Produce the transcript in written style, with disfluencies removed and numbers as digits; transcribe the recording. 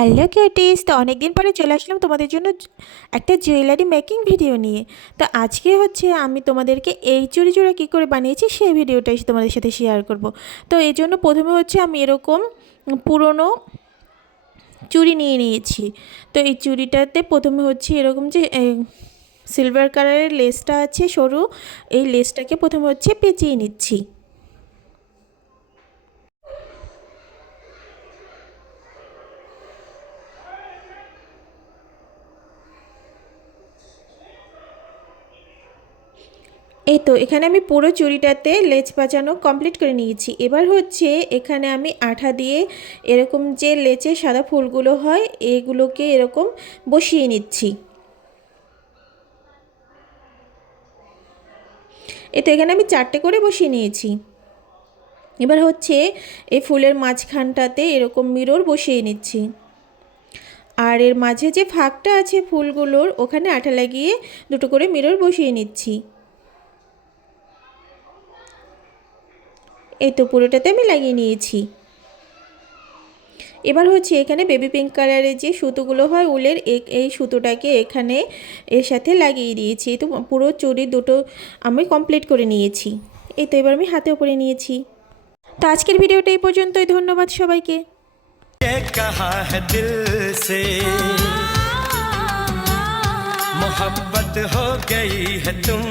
Hello cuties, তো অনেকদিন পরে চলে আসলাম তোমাদের জন্য একটা জুয়েলারি মেকিং ভিডিও নিয়ে। তো আজকে হচ্ছে আমি তোমাদেরকে এই চুড়ি জোড়া কী করে বানিয়েছি সেই ভিডিওটাই তোমাদের সাথে শেয়ার করব। তো এই জন্য প্রথমে হচ্ছে আমি এরকম পুরনো চুড়ি নিয়ে নিয়েছি। তো এই চুড়িটাতে প্রথমে হচ্ছে এরকম যে সিলভার কালারের লেসটা আছে সরু, এই লেসটাকে প্রথমে হচ্ছে পেঁচিয়ে নিচ্ছি। এই তো এখানে আমি পুরো চুড়িটাতে লেজ পাচানো কমপ্লিট করে নিয়েছি। এবার হচ্ছে এখানে আমি আঠা দিয়ে এরকম যে লেচে সাদা ফুলগুলো হয় এগুলোকে এরকম বসিয়ে নিচ্ছি। এই তো এখানে আমি 4টে করে বসিয়ে নিয়েছি। এবার হচ্ছে এই ফুলের মাঝখানটাতে এরকম মিরর বসিয়ে নিচ্ছি। আর এর মাঝে যে ফাঁকটা আছে ফুলগুলোর ওখানে আঠা লাগিয়ে দুটো করে মিরর বসিয়ে নিচ্ছি। এই তো পুরোটাতে আমি লাগিয়ে নিয়েছি। এবার হচ্ছে এখানে বেবি পিঙ্ক কালারের যে সুতোগুলো হয় উলের এই সুতোটাকে এখানে এর সাথে লাগিয়ে দিয়েছি। তো পুরো চুড়ি দুটো আমি কমপ্লিট করে নিয়েছি। এই তো এবার আমি হাতেও পরে নিয়েছি। তো আজকের ভিডিওটা এই পর্যন্তই। ধন্যবাদ সবাইকে। कहा है दिल से मोहब्बत हो गई है तुम